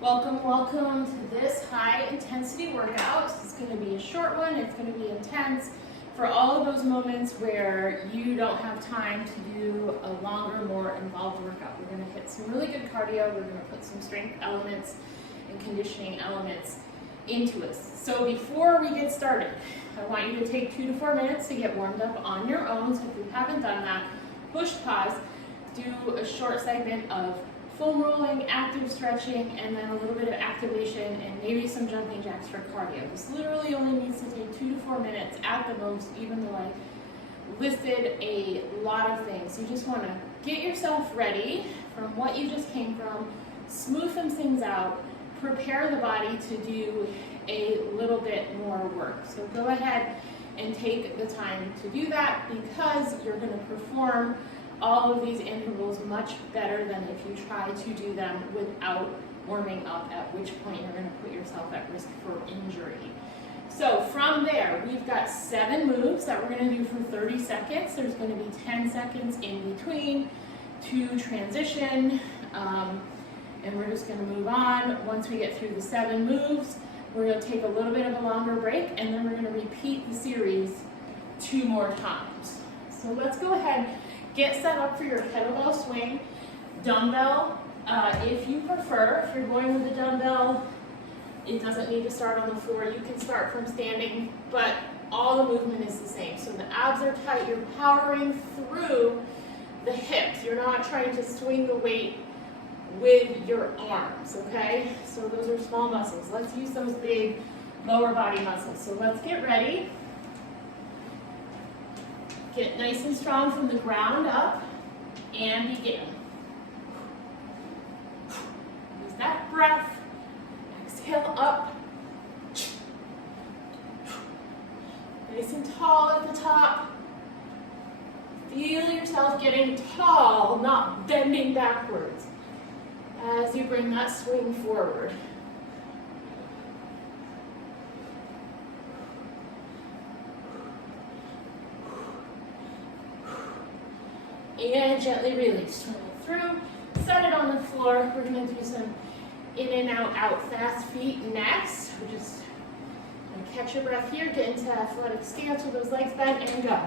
Welcome, welcome to this high intensity workout. This is going to be a short one. It's going to be intense for all of those moments where you don't have time to do a longer, more involved workout. We're going to hit some really good cardio. We're going to put some strength elements and conditioning elements into it. So before we get started, I want you to take 2 to 4 minutes to get warmed up on your own. So if you haven't done that, push pause, do a short segment of foam rolling, active stretching, and then a little bit of activation and maybe some jumping jacks for cardio. This literally only needs to take 2 to 4 minutes at the most, even though I listed a lot of things. You just want to get yourself ready from what you just came from, smooth some things out, prepare the body to do a little bit more work. So go ahead and take the time to do that, because you're going to perform all of these intervals much better than if you try to do them without warming up, at which point you're going to put yourself at risk for injury. So from there, we've got 7 moves that we're going to do for 30 seconds. There's going to be 10 seconds in between to transition, and we're just going to move on. Once we get through the 7 moves, we're going to take a little bit of a longer break, and then we're going to repeat the series 2 more times. So let's go ahead. Get set up for your kettlebell swing. Dumbbell, if you prefer, if you're going with a dumbbell, it doesn't need to start on the floor. You can start from standing, but all the movement is the same. So the abs are tight. You're powering through the hips. You're not trying to swing the weight with your arms, okay? So those are small muscles. Let's use those big lower body muscles. So let's get ready. Get nice and strong from the ground up and begin. Use that breath. Exhale up. Nice and tall at the top. Feel yourself getting tall, not bending backwards as you bring that swing forward. And gently release. Swing it through, set it on the floor. We're going to do some in and out, out fast feet next. We're just going to catch your breath here, get into athletic stance with those legs bent, and go.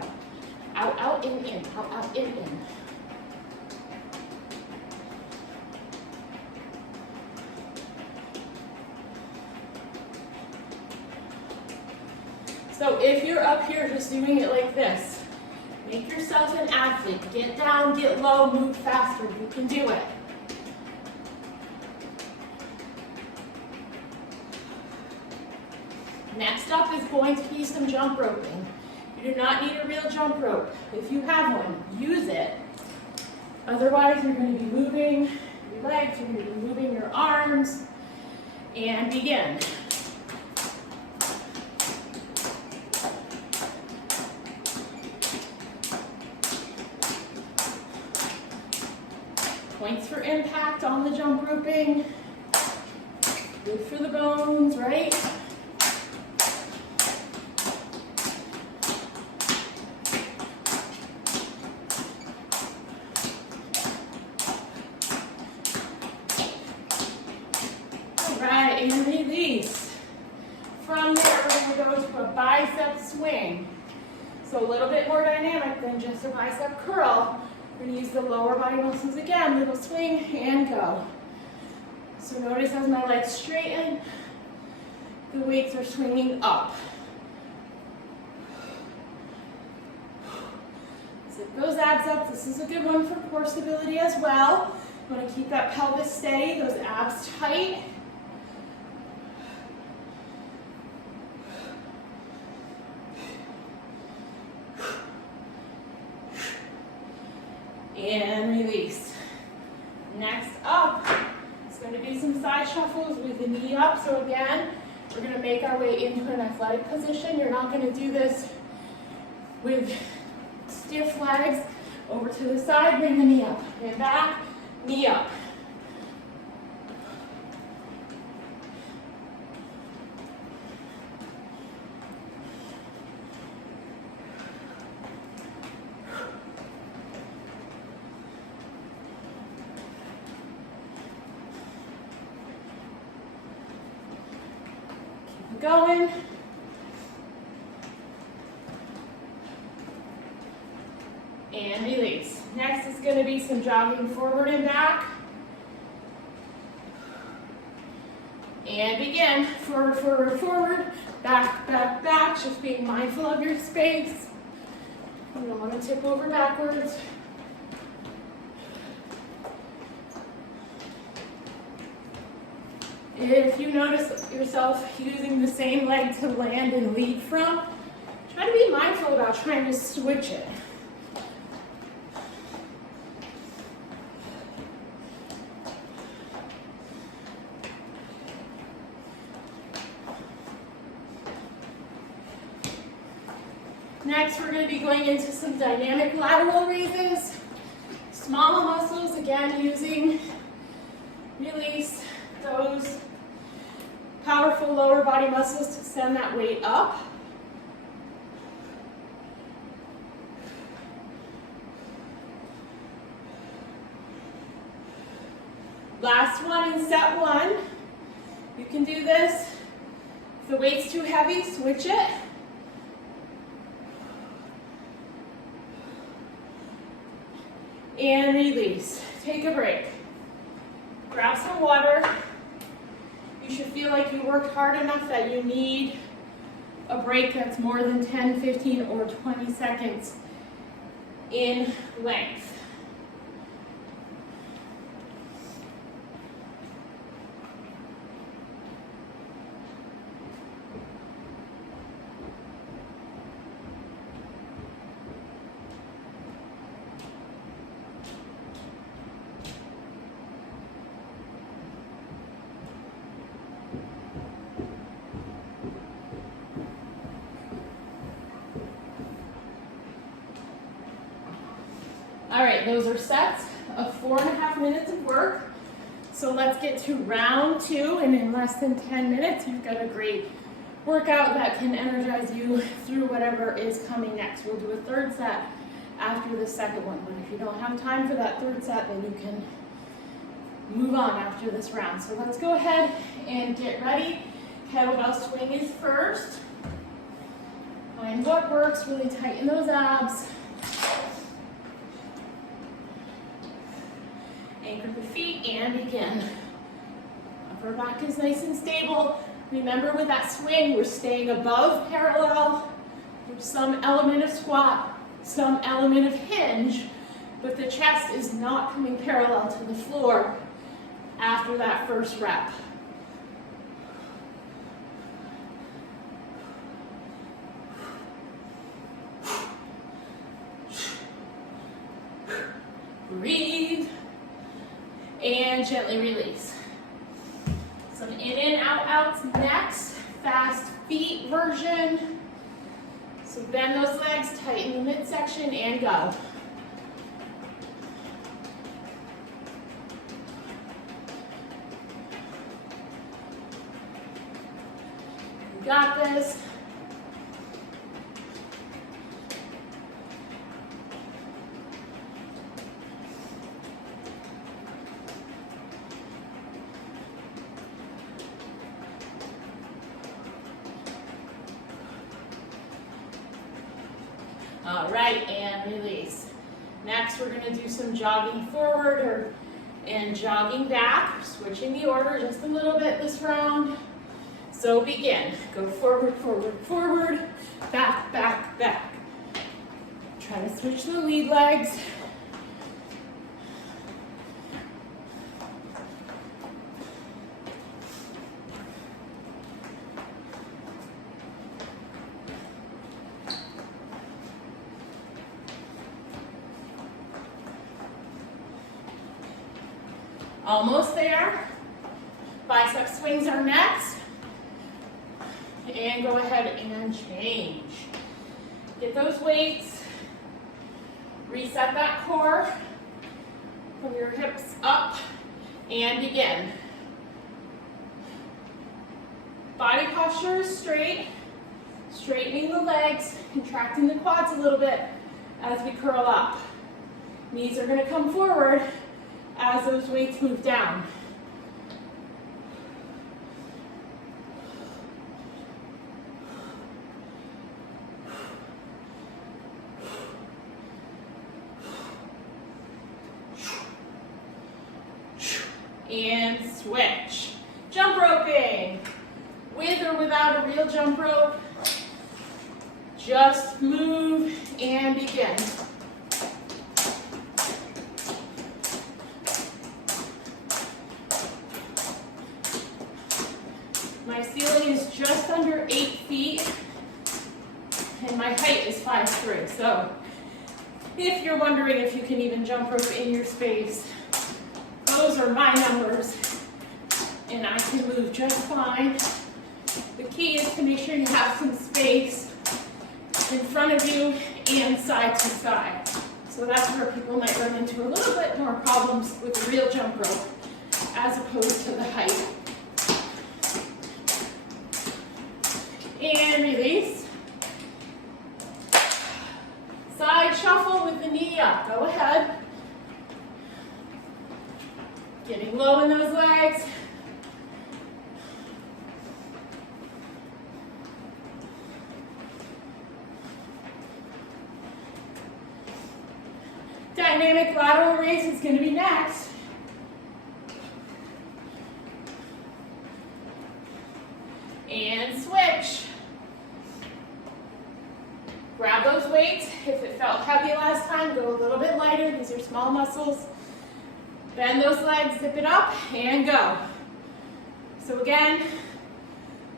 Out, out, in, out, out, in. So if you're up here just doing it like this, make yourself an athlete. Get down, get low, move faster. You can do it. Next up is going to be some jump roping. You do not need a real jump rope. If you have one, use it. Otherwise, you're going to be moving your legs, you're going to be moving your arms, and begin. Points for impact on the jump roping. Good for the bones, right? All right, and release. From there, we're going to go to a bicep swing. So a little bit more dynamic than just a bicep curl. We're going to use the lower body muscles again, little swing and go. So notice as my legs straighten, the weights are swinging up. Zip those abs up. This is a good one for core stability as well. You want to keep that pelvis steady, those abs tight. And release. Next up, it's going to be some side shuffles with the knee up. So again, we're going to make our way into an athletic position. You're not going to do this with stiff legs. Over to the side, bring the knee up. And back, knee up. going. And release. Next is going to be some jogging forward and back. And begin. Forward, forward, forward. Back, back, back. Just being mindful of your space. You don't want to tip over backwards. If you notice yourself using the same leg to land and lead from, try to be mindful about trying to switch it. Next, we're going to be going into some dynamic lateral raises. Small muscles, again, using release those powerful lower body muscles to send that weight up. Last one in set one. You can do this. If the weight's too heavy, switch it. And release. Take a break. Grab some water. You should feel like you worked hard enough that you need a break that's more than 10, 15, or 20 seconds in length. All right, those are sets of 4.5 minutes of work. So let's get to round two, and in less than 10 minutes, you've got a great workout that can energize you through whatever is coming next. We'll do a third set after the second one, but if you don't have time for that third set, then you can move on after this round. So let's go ahead and get ready. Kettlebell swing is first. Find what works, really tighten those abs. Anchor the feet and begin. Upper back is nice and stable. Remember with that swing, we're staying above parallel. There's some element of squat, some element of hinge, but the chest is not coming parallel to the floor after that first rep. Breathe. And gently release. Some in and out outs next. Fast feet version. So bend those legs, tighten the midsection, and go. You got this. All right, and release. Next, we're going to do some jogging forward and jogging back, switching the order just a little bit this round. So begin. Go forward, forward, forward, back, back, back. Try to switch the lead legs. Almost there. Bicep swings are next. And go ahead and change. Get those weights. Reset that core. From your hips up and begin. Body posture is straight. Straightening the legs, contracting the quads a little bit as we curl up. Knees are going to come forward as those weights move down. And switch. Jump roping. With or without a real jump rope, just move and begin. My ceiling is just under 8 feet, and my height is 5'3". So if you're wondering if you can even jump rope in your space, those are my numbers, and I can move just fine. The key is to make sure you have some space in front of you and side to side. So that's where people might run into a little bit more problems with the real jump rope as opposed to the height. And release. Side shuffle with the knee up. Go ahead. Getting low in those legs. Dynamic lateral raise is going to be next. And switch. Grab those weights. If it felt heavy last time, go a little bit lighter. These are small muscles. Bend those legs, zip it up, and go. So again,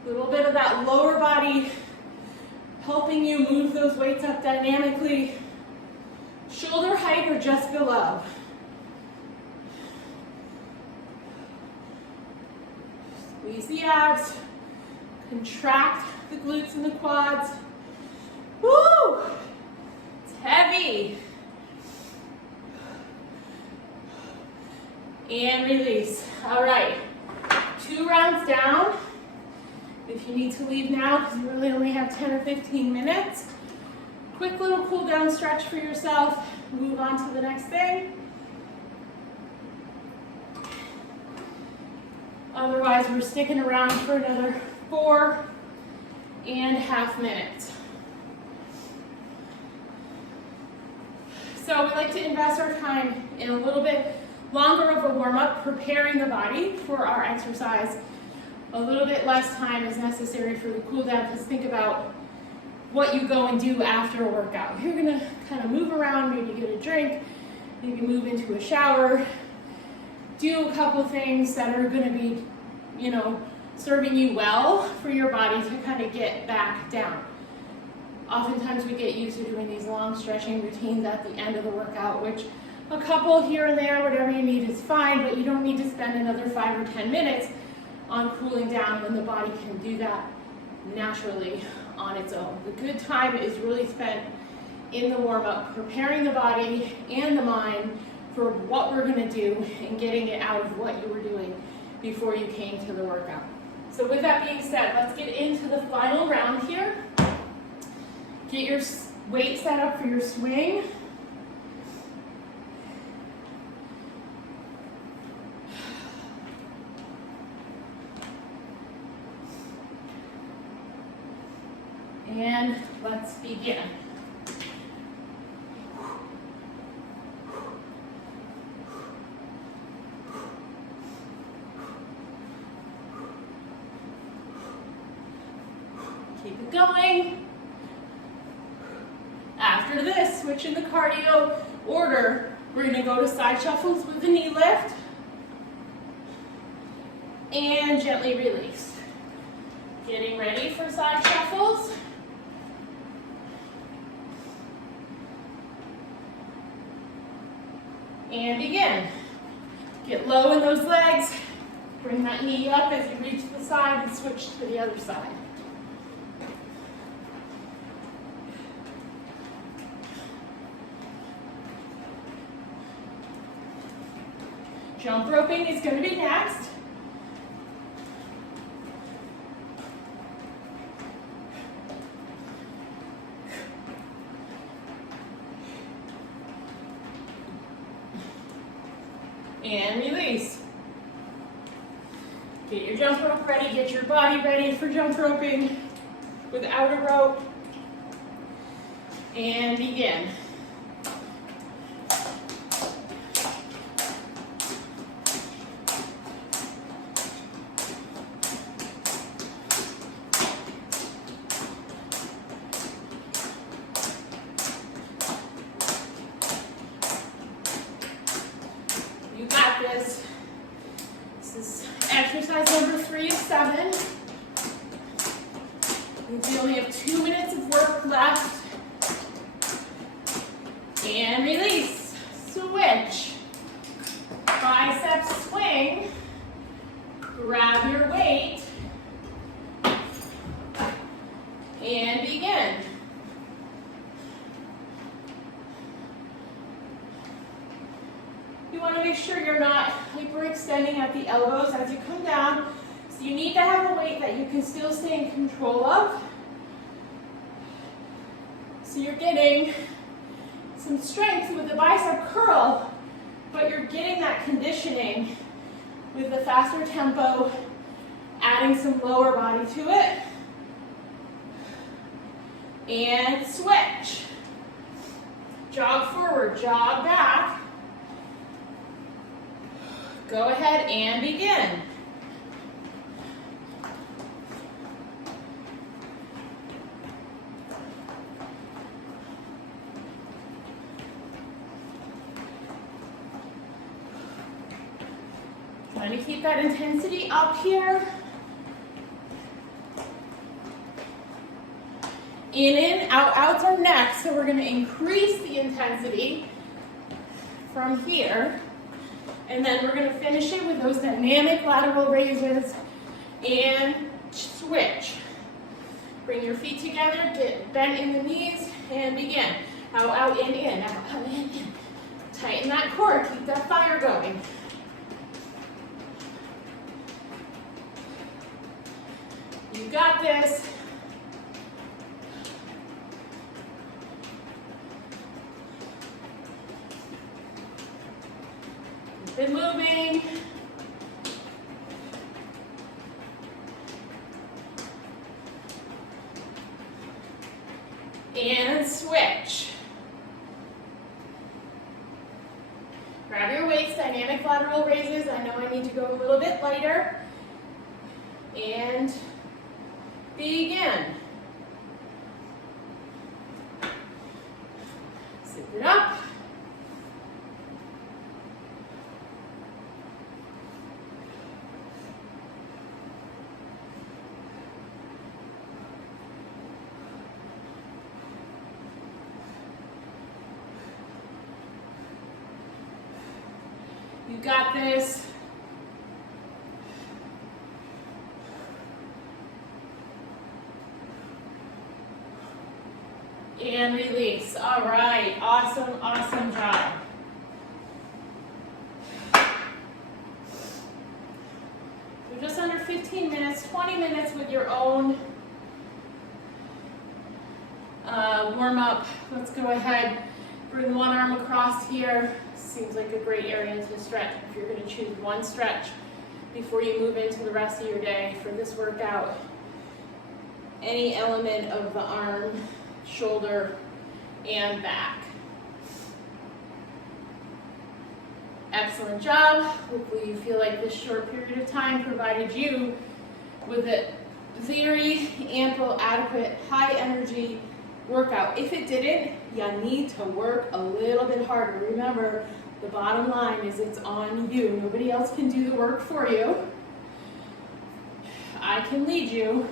a little bit of that lower body helping you move those weights up dynamically. Shoulder height or just below. Squeeze the abs. Contract the glutes and the quads. Woo! It's heavy. And release. All right. 2 rounds down. If you need to leave now, because you really only have 10 or 15 minutes, quick little cool down stretch for yourself. Move on to the next thing. Otherwise, we're sticking around for another 4.5 minutes. So we like to invest our time in a little bit longer of a warm-up, preparing the body for our exercise. A little bit less time is necessary for the cool down, because think about what you go and do after a workout. You're gonna kind of move around, maybe get a drink, maybe move into a shower, do a couple things that are gonna be, you know, serving you well for your body to kind of get back down. Oftentimes we get used to doing these long stretching routines at the end of the workout, which a couple here and there, whatever you need is fine, but you don't need to spend another 5 or 10 minutes on cooling down when the body can do that naturally on its own. The good time is really spent in the warm-up, preparing the body and the mind for what we're gonna do and getting it out of what you were doing before you came to the workout. So with that being said, let's get into the final round here. Get your weight set up for your swing. And let's begin. Keep it going. After this, switch in the cardio order. We're going to go to side shuffles with the knee lift. And gently release. Getting ready for side shuffles. And begin. Get low in those legs. Bring that knee up as you reach the side and switch to the other side. Jump roping is going to be next. And release. Get your jump rope ready, get your body ready for jump roping without a rope. And begin. exercise number 3 of 7. We only have 2 minutes of work left. And release. Switch. Bicep swing. Grab your weight. And begin. You want to make sure you're not hyperextending at the elbows as you come down. So you need to have a weight that you can still stay in control of. So you're getting some strength with the bicep curl, but you're getting that conditioning with the faster tempo, adding some lower body to it. And switch. Jog forward, jog back. Go ahead and begin. Trying to keep that intensity up here. In, out, outs are next, so we're going to increase the intensity from here. And then we're going to finish it with those dynamic lateral raises and switch. Bring your feet together, get bent in the knees, and begin. Out, out, in, out, out, in. Tighten that core, keep that fire going. You got this. Keep it moving. And switch. Grab your weights, dynamic lateral raises. I know I need to go a little bit lighter. And begin. Zip it up. You got this. And release. All right, awesome, awesome job. So just under 15 minutes, 20 minutes with your own warm up. Let's go ahead, bring one arm across here. Seems like a great area to stretch if you're going to choose one stretch before you move into the rest of your day for this workout. Any element of the arm, shoulder, and back. Excellent job. Hopefully you feel like this short period of time provided you with a very ample, adequate, high energy workout. If it didn't, you need to work a little bit harder. Remember, the bottom line is it's on you. Nobody else can do the work for you. I can lead you,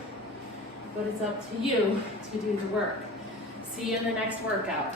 but it's up to you to do the work. See you in the next workout.